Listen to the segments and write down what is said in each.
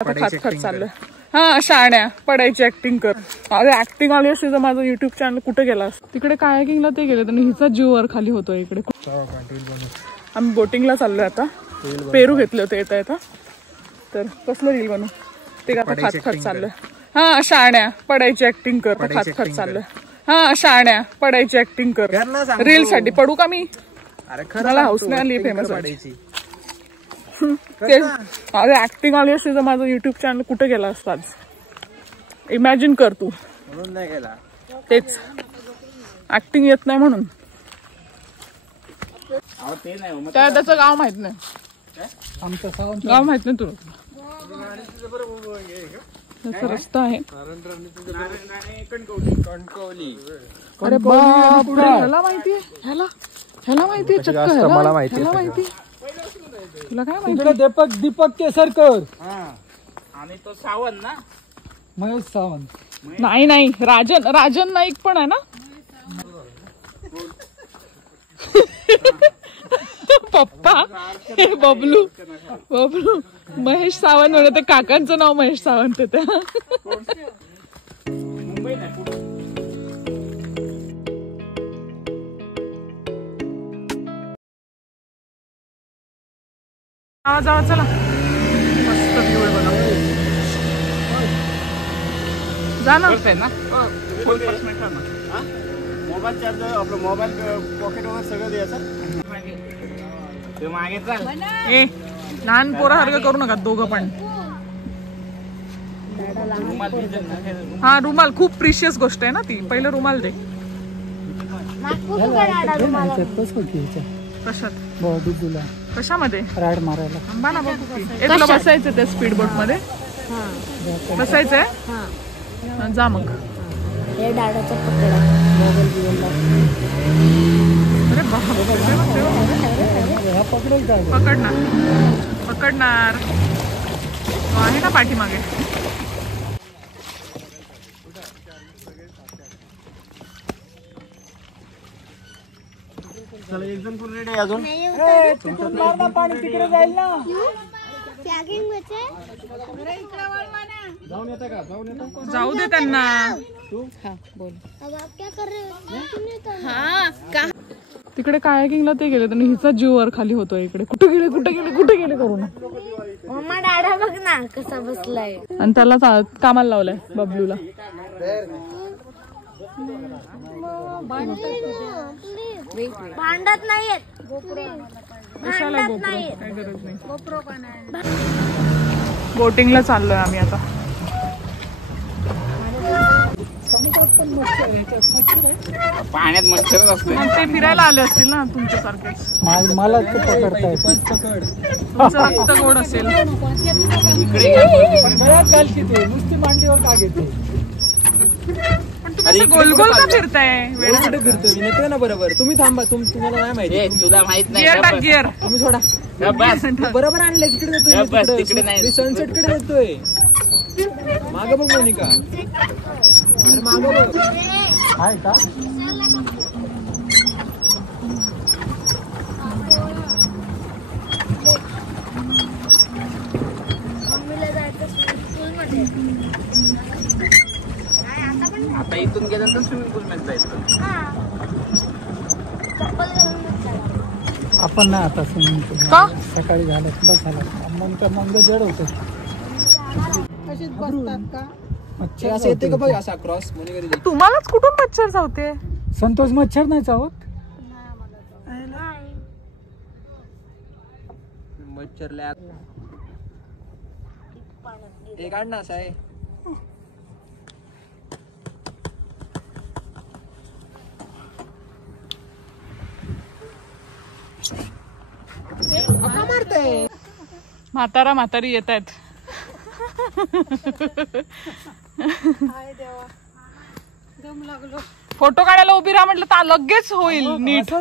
खात चाललं. हा शाण्या पडायची ऍक्टिंग कर. अरे ऍक्टिंग आली असते तर माझं युट्यूब चॅनल कुठे गेला. तिकडे कायाकिंगला ते गेले तर हिचा जीव वर खाली होतोय. इकडे आम्ही बोटिंगला चाललोय आता. पेरू घेतले होते येता येता. तर कसलं रील बनवू ते का खात चाललं. हा शाण्या पडायची ऍक्टिंग कर. खात चाललं. हा शाण्या पडायची ऍक्टिंग कर. रील साठी पडू का मी. मला हाऊस नाही आली फेमस व्हायची. अरे ऍक्टिंग आली असते तर माझं युट्यूब चॅनल कुठे गेला असता आज. इमॅजिन कर तू. म्हणून नाही गेला. तेच ऍक्टिंग येत नाही म्हणून. त्याचं गाव माहित नाही. गाव माहित नाही तुला. रस्ता आहे. अरे बापरे ह्याला माहितीये. ह्याला माहितीये चक्क. ह्याला माहिती. तुला काय माहिती. दीपक केसरकर. आणि तो सावंत ना. महेश सावंत. नाही राजन नाईक पण आहे ना. पप्पा बबलू महेश सावंत म्हणे. ते काकांचं नाव महेश सावंत आहे. जावा चला. मस्त व्ह्यू आहे बघा. जा ना. मोबाईल चार्जर आपलं मोबाईल पॉकेट वगैरे सगळं द्यायचं. मागे चाल. ए लहान पोरासारखं करू नका दोघं पण. हा रुमाल खूप प्रिशियस गोष्ट आहे ना ती. पहिलं रुमाल दे. कशात कशामध्ये राईड मारायला. आंबा ना बघू. तुला बसायचं त्या स्पीड बोट मध्ये. बसायचंय. जा मग. अरे पकडणार आहे ना पाठीमागे. चला एक जण पूर्ण रेडी अजून. पाणी तिकडे जाईल ना. जाऊ दे त्यांना. तिकडे कायाकिंगला ते गेले तर हिचा जीव वर खाली होतोय. इकडे कुठे गेले करून. मम्मा डाडा बघ ना कसा बसलाय. आणि त्याला कामाला लावलाय बबलूला. भांडत नाहीयेत. कशाला गोप्रो. काही गरज नाही. बोटिंगला चाललोय आम्ही आता. पाण्यात मच्छरच असते. ते फिरायला आले असतील ना तुमच्यासारखेच. मला पकडताय. तुमचं रक्त गोड असेल. नुसती मांडीवर का घेते. पण तुम्ही गोल गोल का फिरताय. कुठे फिरतोय मी. नेतोय ना बरोबर. तुम्ही थांबा. तुम्हाला नाही माहिती. तुला माहित गिअर टाक गिअर. तुम्ही सोडा. बरोबर आणलंय. तिकडे तिकडे नाही. मी सनसेट कडे येतोय. माग बघ मोनिका. अरे माग बघ. आहे का. आता इथून गेल्यानंतर स्विमिंग पूल मध्ये जायचं. आपण ना आता स्विमिंग पूल सकाळी झालं बस झालं. मंद जड होत. मच्छर असं येते का बघ. असा क्रॉस तुम्हालाच कुठून मच्छर चावते. संतोष मच्छर नाही चावत. मच्छर एक आण ना असं आहे. म्हातारी येत आहेत. फोटो काढायला उभी राहा म्हटलं तर लगेच होईल नीट.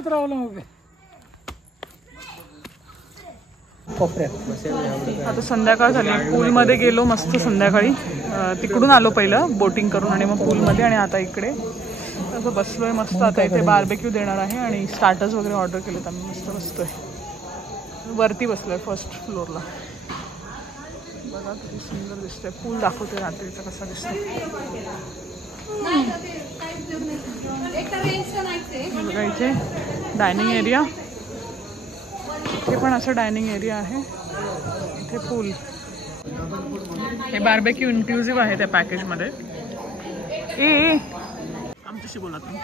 आता संध्याकाळ झाली. पूल मध्ये गेलो मस्त संध्याकाळी. तिकडून आलो पहिलं बोटिंग करून आणि मग पूल मध्ये. आणि आता इकडे असं बसलोय मस्त. आता इथे बार्बेक्यू देणार आहे आणि स्टार्टर्स वगैरे ऑर्डर केलेत आम्ही. मस्त बसतोय. वरती बसलोय फर्स्ट फ्लोअरला. बघा किती सुंदर दिसतंय. पूल दाखवते रात्रीचा कसा दिसतो. बघा इथे डायनिंग एरिया, इथे पण असं डायनिंग एरिया आहे. इथे पूल. हे बार्बेक्यू इन्क्लुझिव्ह आहे त्या पॅकेजमध्ये. ए आमच्याशी बोला तुम्ही.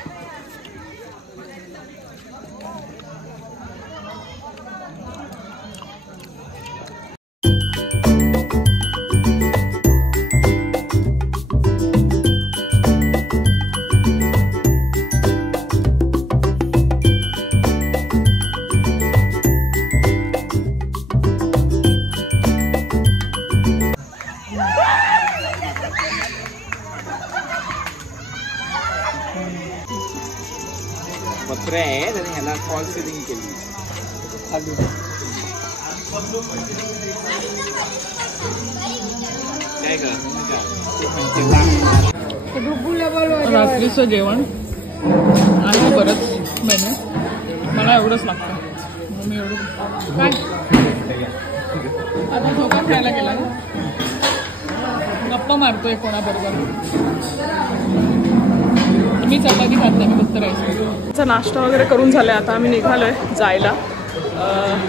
पत्रे आहेत आणि ह्याला फॉल सिलिंग केली. काय का रात्रीचं जेवण आहे बरंच मेनू. मला एवढंच लागतं. मग मी एवढं काय आता झोका खायला गेला ना, गप्पा मारतोय कोणाबरोबर. मी चपाती खात नाही, मी फक्त राईस. नाश्ता वगैरे करून झालाय. आता आम्ही निघालोय जायला.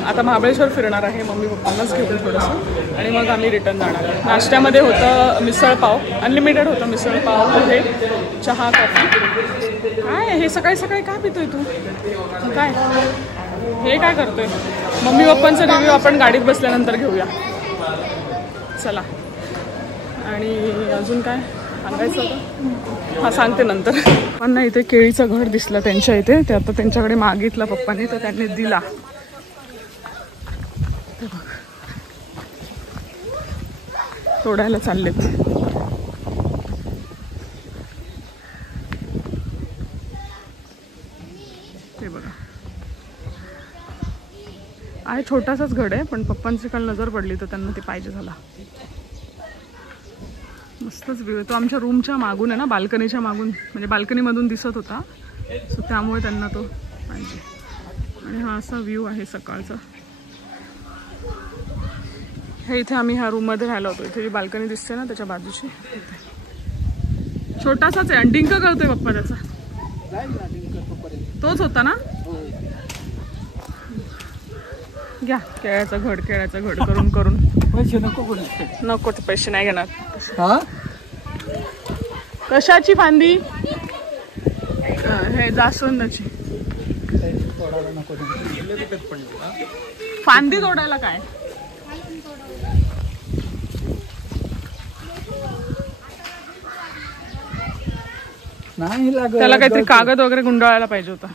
आता महाबळेश्वर फिरणार आहे. मम्मी पप्पांनाच घेऊन थोडंसं आणि मग आम्ही रिटर्न जाणार आहे. नाश्त्यामध्ये होतं मिसळपाव, अनलिमिटेड होतं मिसळपाव, पोहे, चहा, कॉफी. काय हे सकाळी सकाळी का पितोय तू? काय हे काय करतोय? मम्मी पप्पांचा रिव्ह्यू आपण गाडीत बसल्यानंतर घेऊया. चला. आणि अजून काय सांगायचं होतं? हा सांगते नंतर. पप्पांना इथे केळीचं घर दिसलं त्यांच्या इथे. ते आता त्यांच्याकडे मागितलं पप्पांनी, तर त्यांनी दिला. तोडायला चाललेत. ते बघा आहे छोटासाच घड आहे, पण पप्पांची काल नजर पडली तर त्यांना ते पाहिजे झाला. मस्तच व्ह्यू आहे. तो आमच्या रूमच्या मागून आहे ना, बाल्कनीच्या मागून, म्हणजे बाल्कनीमधून दिसत होता. सो त्यामुळे त्यांना तो पाहिजे. आणि हा असा व्ह्यू आहे सकाळचा. हे इथे आम्ही ह्या रूममध्ये राहिलो होतो. इथे जी बाल्कनी दिसते ना त्याच्या बाजूची, छोटासाच आहे. आणि डिंक करतोय पप्पा त्याचा. तोच होता ना. घ्या केळ्याचं घड, केळ्याचं घड करून करून. पैसे नको नको, ते पैसे नाही घेणार. कशाची फांदी? हे जास्वंदाची फांदी तोडायला काय? नाही लागत. त्याला काहीतरी कागद वगैरे गुंडाळायला पाहिजे होता.